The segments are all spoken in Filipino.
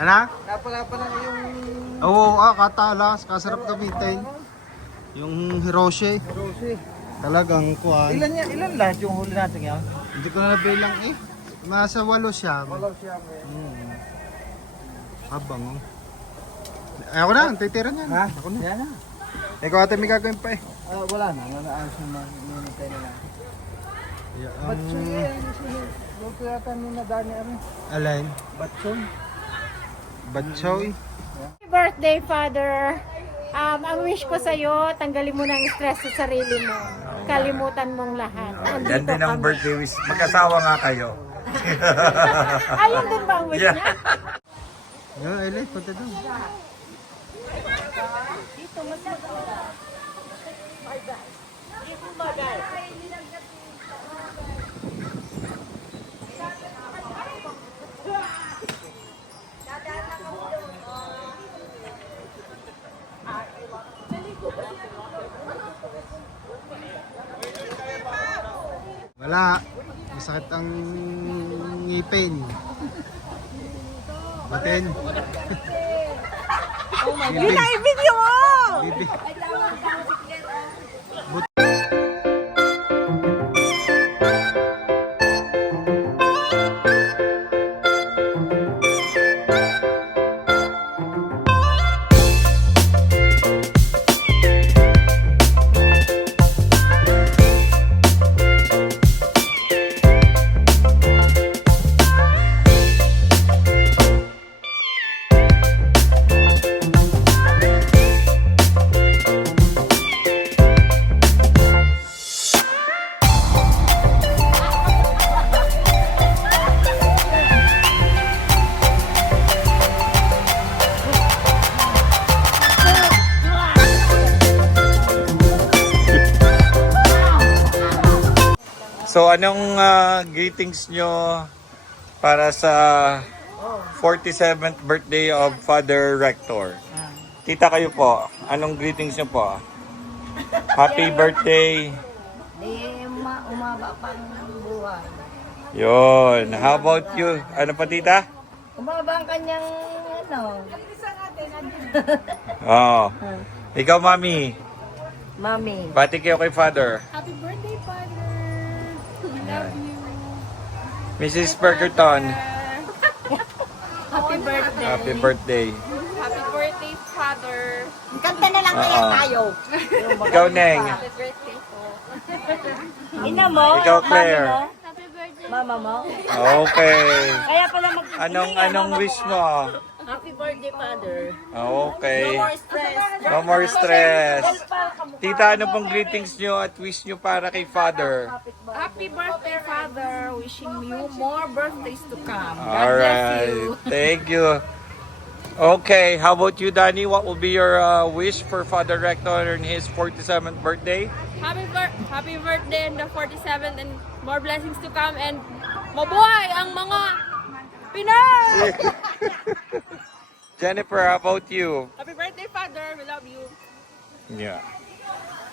Ano? Napala na yung... Oo, katalas. Kasarap gamitin. Yung Hiroshi. Rosie. Talagang kuhan. Ilan lahat yung huli natin yan? Hindi ko na nabilang eh. Nasa 8 siya. Wala siya. Habang oh. Ako na, titira niyan. Ha? Ako na. Yan na. Ikaw ate may gagawin pa eh. Wala na. Nanaayos naman. Minintay na lang. Batsoy yan. Luto yata ni Nadani ano. Alin? Batsoy. Batchoy. Happy birthday, Father. Ang wish ko sa'yo, tanggalin mo ng stress sa sarili mo. Kalimutan mong lahat. Yan din ang birthday wish. Mag-asawa nga kayo. Ayun din ba ang wish Yeah. niya? Yo, Eli, punta doon. Dito, mas maganda. Dito bagay. Wala. Masakit ang ngipin. Batin. Yun na i-video mo! Bibi. So anong greetings nyo para sa 47th birthday of Father Rector? Tita kayo po, anong greetings nyo po? Happy birthday! Umaba pa ng buhay. Yun, how about you? Ano pa tita? Umaba ang kanyang ano, Oh. Ikaw mami, mami. bati kayo kay Father. Happy birthday, Father. We love you. Mrs. Perkerton, Happy birthday. happy birthday. Happy birthday, Father. Kanta na lang kaya tayo. Ikaw Neng, Happy birthday po. Ina mo? Ikaw, Claire. Mami mo? Happy birthday. Mama mo? okay. Kaya pala Anong wish mo? Happy birthday, Father. Okay. More stress. No more stress. Tita, ano pong greetings nyo at wish nyo para kay Father? Happy birthday, Father. Wishing you more birthdays to come. God bless Alright. you. Thank you. Okay, how about you, Danny? What will be your wish for Father Rector on his 47th birthday? Happy birthday on the 47th and more blessings to come and mabuhay ang mga Pinay! Jennifer, how about you? Happy birthday, Father. We love you. Yeah.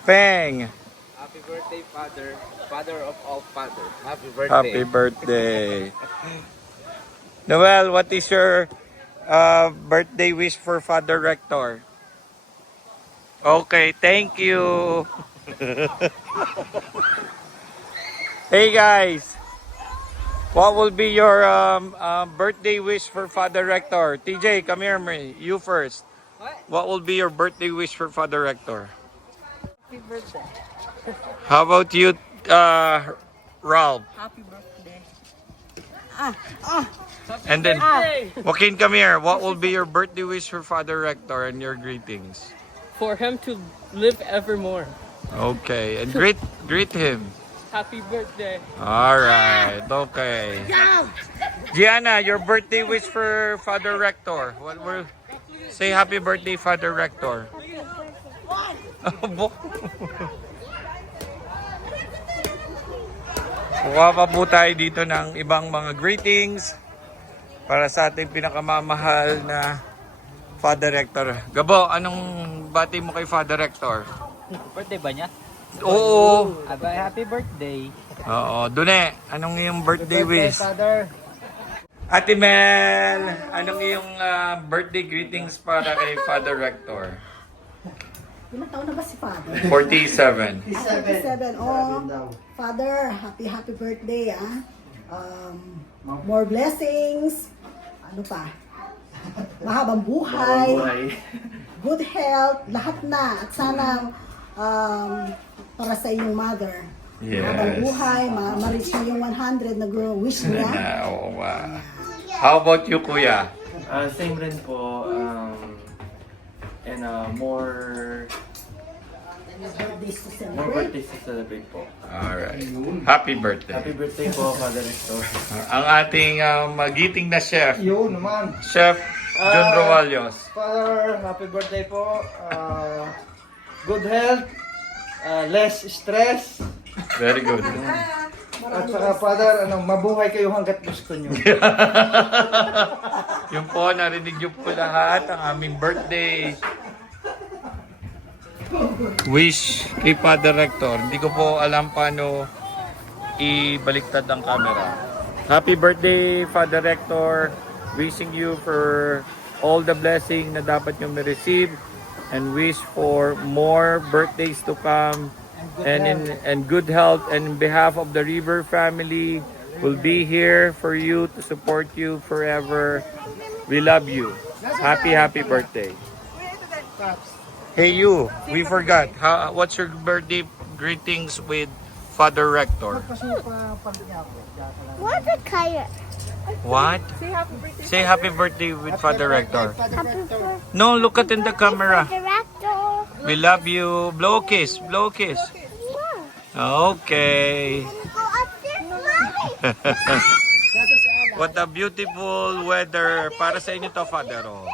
Peng, Happy birthday, Father. Father of all fathers. Happy birthday. happy birthday. Noel, what is your birthday wish for Father Rector? Okay, thank you. Hey guys, what will be your birthday wish for Father Rector? TJ, come here, you first. What will be your birthday wish for Father Rector? Happy birthday. How about you, Ralph? Happy birthday. And then, Joaquin, come here. What will be your birthday wish for Father Rector and your greetings? For him to live evermore. Okay, and greet him. Happy birthday. All right, okay. Gianna, your birthday wish for Father Rector. What were? Say happy birthday, Father Rector. Kuha pa po tayo dito ng ibang mga greetings para sa ating pinakamamahal na Father Rector. Gabo, anong bati mo kay Father Rector? Birthday ba niya? Oo. Happy birthday. Oo. Dune, anong iyong birthday wish? Father. Ate Mel, anong iyong birthday greetings para kay Father Rector? Ilang taon na ba si Father? 47. 47. Oh, Father, happy birthday, ah. More blessings. Ano pa? Mahabang buhay. Good health. Lahat na. At sana para sa inyong mother. Yes. Mahabang buhay. Ma-reach na yung 100 na wish niya. Oo, how about you, Kuya? Same rin po. And more Birthdays to more celebrate. birthdays to celebrate po. Alright. Happy birthday. Happy birthday po, Father Rector. Ang ating magiting na chef, Yun naman. Chef John Rovallos. Father, happy birthday po. Good health. Less stress. Very good. At saka Father, mabuhay kayo hanggat gusto nyo. Yung po, narinig niyo po lahat ang aming birthday wish kay Father Rector. Hindi ko po alam paano ibaliktad ang camera. Happy birthday, Father Rector. Wishing you for all the blessing na dapat nyo ma-receive and wish for more birthdays to come and good health. And in behalf of the River family, we'll be here for you to support you forever. We love you. Happy birthday. Hey you, we forgot. What's your birthday greetings with Father Rector? What's a kite? What? Say happy birthday with Father Rector. Happy birthday, No, look at in the camera. director. We love you. Blow a kiss. Blow a kiss. Okay. Go up there, mommy. What a beautiful weather para sa inyo to, Father. Oh.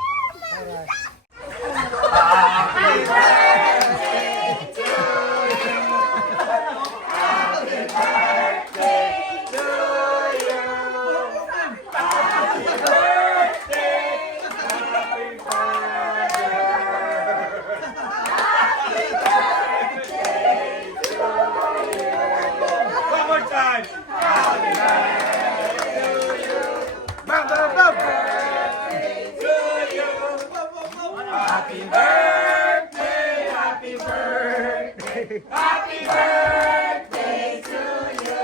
One more time. Happy birthday, happy birthday, happy birthday to you.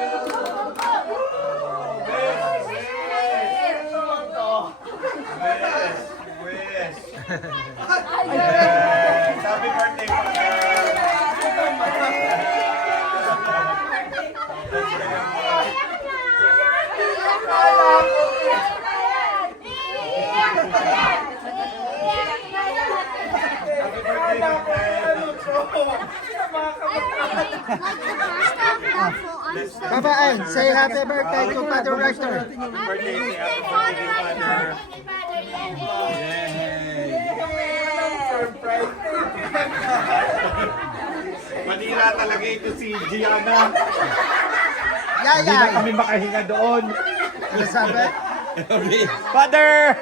Wish. Happy birthday, Bye-bye. Say happy birthday to Father Rector. Happy birthday, happy birthday, Manira talaga ito si Gianna. Hindi na kami makahinga doon. Ano sabi? Father!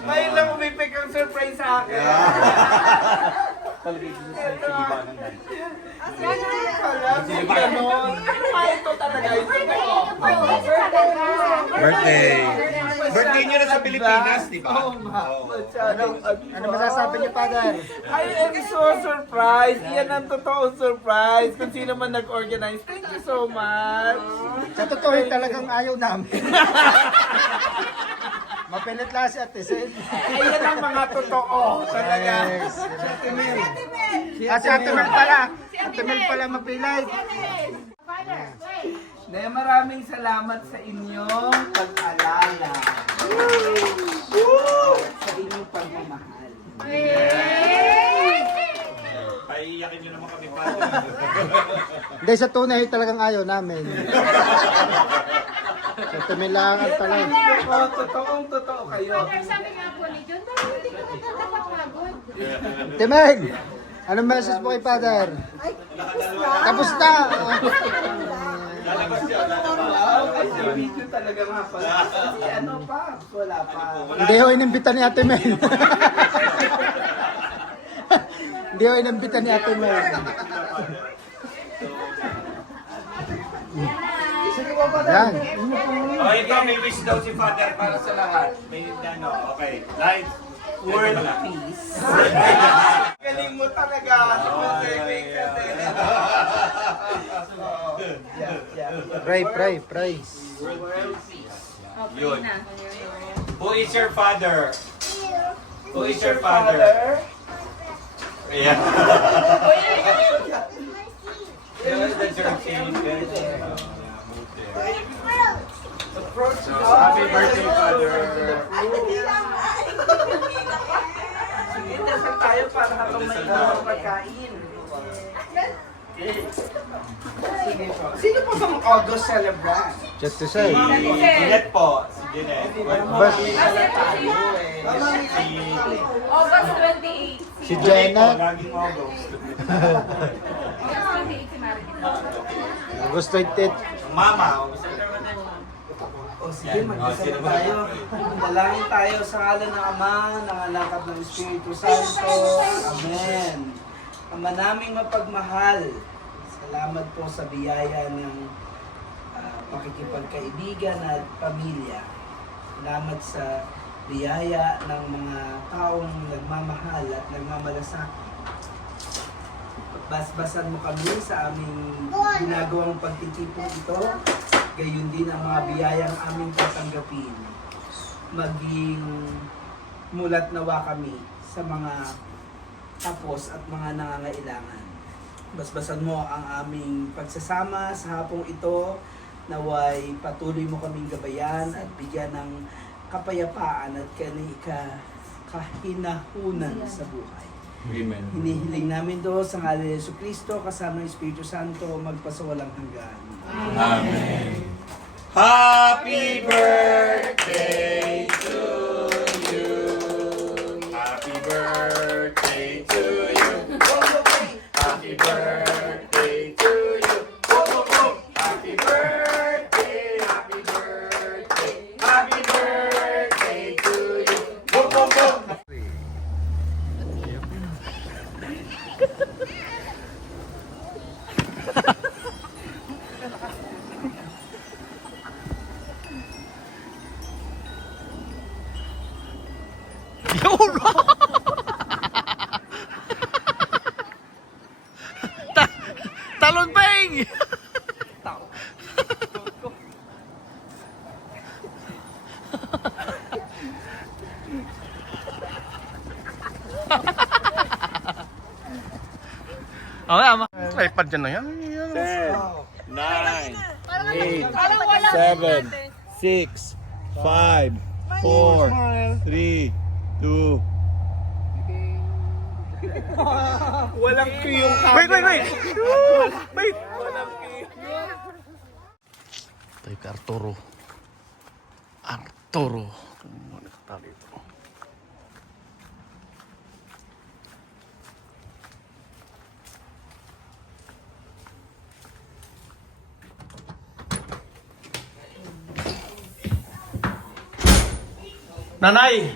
Ngayon lang umipik ang surprise sa akin. Birthday! Birthday niyo na sa Pilipinas, di ba? Ano masasabi niyo, Father? I am so surprised. Yan ang totoong surprise. Kung sino man nag-organize. Thank you so much. Sa totoo, talagang ayaw namin. Mapilit lang si Ate Sen. Ayan ang mga totoo. Talaga. Yes. At si Ate Mel pala. Ate Mel pala mapilit. Maraming salamat sa inyong pag-alala. Sa inyong pagmamahal. Paiyakin niyo naman kami, Father. Hindi, sa tunay talagang ayaw namin. Sa tumilangan pala. Totoong totoo kayo. Sabi nga po ni John, parang hindi ka magpapagod. Timeg! Anong message mo kay Father? Ay, Tapos na! Kasi video talaga nga pala. Kasi ano pa? Wala pa. Hindi ho inimbita ni Ate Mel. Hindi ho inimbita ni Ate Mel. Yan. Oh, ito, may wish daw si Father para sa lahat. May ano, okay. Life, world peace. Galing mo talaga. Price. Yun. Who is your father? Who is your father? Yeah. That's your change. Happy birthday, Father. Indasal tayo para habang may pagkain. Sige po. Sino po bang August celebrant? Just to say. Si Jeanette po. Si Jeanette. Bas, August 28. si Jenna. Laging August. August 28 si Marikina. August 28. Mama. O sige, mag-isip tayo. Dalangin tayo sa ngalan ng Ama, ng Anak at ng Espiritu Santo. Amen. Ama naming mapagmahal, salamat po sa biyaya ng pakikipagkaibigan at pamilya. Salamat sa biyaya ng mga taong nagmamahal at nagmamalasakit. Basbasan mo kami sa aming ginagawang pagtitipon ito. Gayon din ang mga biyayang aming tatanggapin. Maging mulat nawa kami sa mga tapos at mga nangangailangan. Basbasan mo ang aming pagsasama sa hapong ito. Naway patuloy mo kaming gabayan at bigyan ng kapayapaan at kahinahunan sa buhay. Amen. Hinihiling namin to sa ngalan ni Jesucristo kasama ng Espiritu Santo magpasawalang hanggan. Amen. Happy birthday to you. Happy birthday to you. Happy birthday to you. Happy birthday, happy birthday, happy birthday to you. Talon bang! Okay, ama. Tripod dyan na yan. 10, 9, 8, 7, 6, 5, 4, 3, 2. Walang yung Wait! Wait! Walang Ito yung Arturo. Arturo. Ano ka dito? Nanay,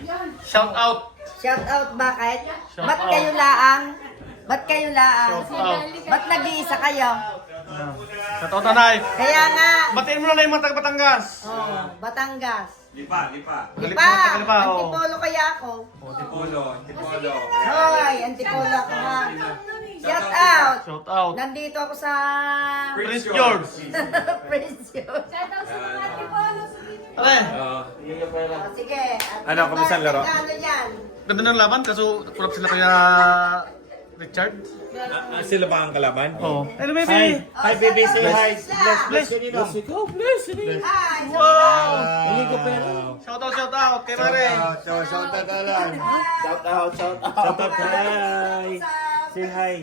shout out. Shout out bakit? Shout Ba't out. kayo laang? Ba't kayo laang? Shout out. Ba't nag-iisa kayo? Shout out, nanay. Kaya nga, Batiin mo na yung mga taga Batangas. oh, Batangas. Lipa. Lipa, Lipa, oh. antipolo kaya ako. Antipolo. Hoy, antipolo ako ha. Shout out. Shout out. Nandito ako sa Prince George. Prince George. Ale, Oh, sige. At Ano, kamusta ang laro? Ano yan? ganda ng laban kaso kurap sila kaya Richard. Sila ba ang kalaban? Oo. Hello, baby. Hi, baby. Say hi. Bless. Hi, Wow. Shout out kay Mare. Shout out alam. Shout out. Hi. Say hi.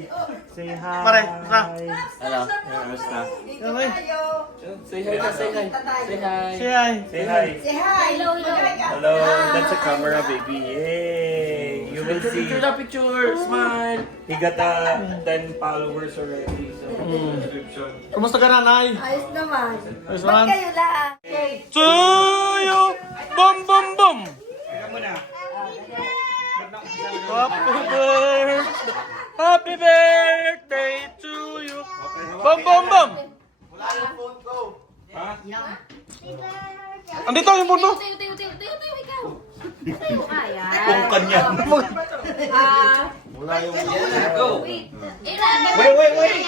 Say hi. Mare, basta. Hello. Kamusta? Dito tayo. Say hi. Say hi. Say hi. Say hi. Say hi. Say hi. Hello. That's a camera, baby. Yay. You will see. Picture. Smile. He got 10 followers already. So, subscription. Kumusta ka, nanay? Ayos naman. Ayos Ba't naman. kayo laang? To you. Bum, bum, bum. Happy birthday to you. Bum, bum, bum. Ha? Andito yung mundo. Tayo, ikaw. Kung kanya. Go. Wait, Wait.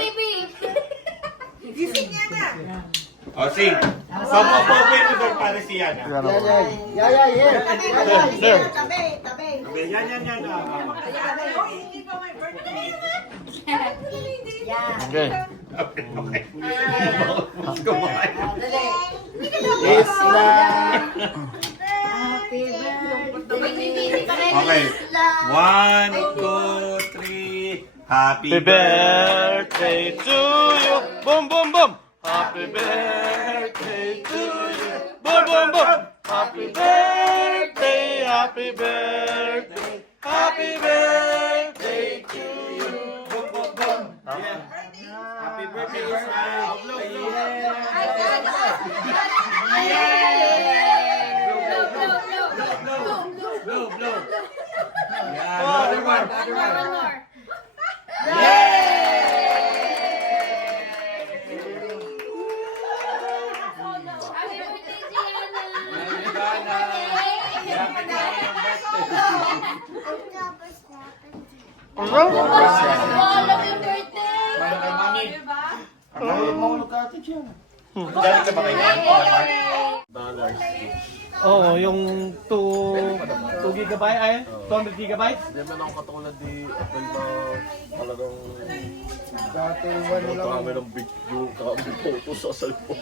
baby. O, sing. Pag-open to door para si Yana. Tabi. Yan. Okay. Okay. 1, 2, 3. Happy Happy birthday to you. Boom, boom, boom. Happy birthday to you. Boom, boom, boom. Happy birthday, happy birthday, happy birthday to you. Boom, boom, boom. Happy birthday, Ismael. Blow. Another one. One more. Happy birthday, Gianna. Wow, love your birthday. Diba? Galing ka ba kayo? Oo, yung 2 gigabyte ay 200 gigabytes. Hindi man ako katulad ni Apple na talagang Dati one lang. kami ng video, kami photo sa cellphone.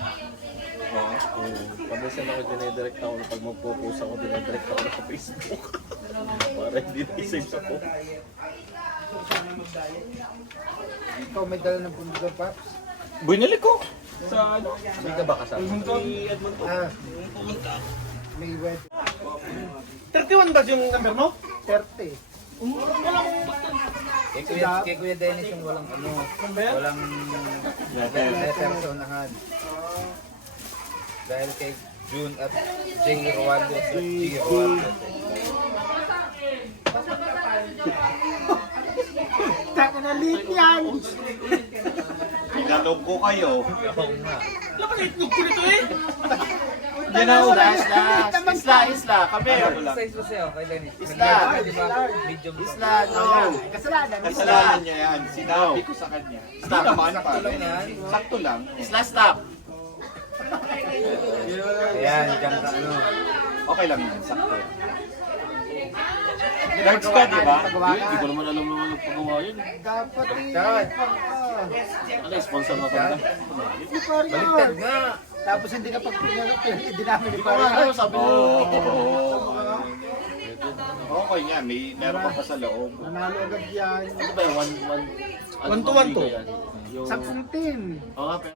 Paminsan ako dinidirect ako pag magpo-post ako, dinidirect ako sa Facebook. Para hindi na isave sa phone. Ikaw may dala ng bundok, Paps. Binili ko sa ano? Hindi ka ba kasama? May web 31 ba yung number mo? 30. Kay Kuya Dennis yung walang walang letter sa unahan. Dahil kay June at J. Roaldo at G. Roaldo. Taka na lit yan! Pinalog ko kayo. Isla, kami. Size mo sa'yo kay Dennis. Isla. Medium. Isla, no. Kasalanan niya yan. Sinabi ko sa kanya. Stop naman pa. Sakto lang. Isla, stop. Ayan, dyan ka ano. Okay lang yan. Sakto yan. Large ka, di ba? Hindi ko naman alam naman ang pagawa yun. Dapat Ano, sponsor na pala? Baliktad nga. Tapos hindi ka pag-pinarap eh. Hindi namin Hindi ko nga alam, sabi mo. Okay nga. Meron pa sa loob. Nanalo agad yan. Ano ba yun? 1 to 1 to. 10 team. Oo nga, pero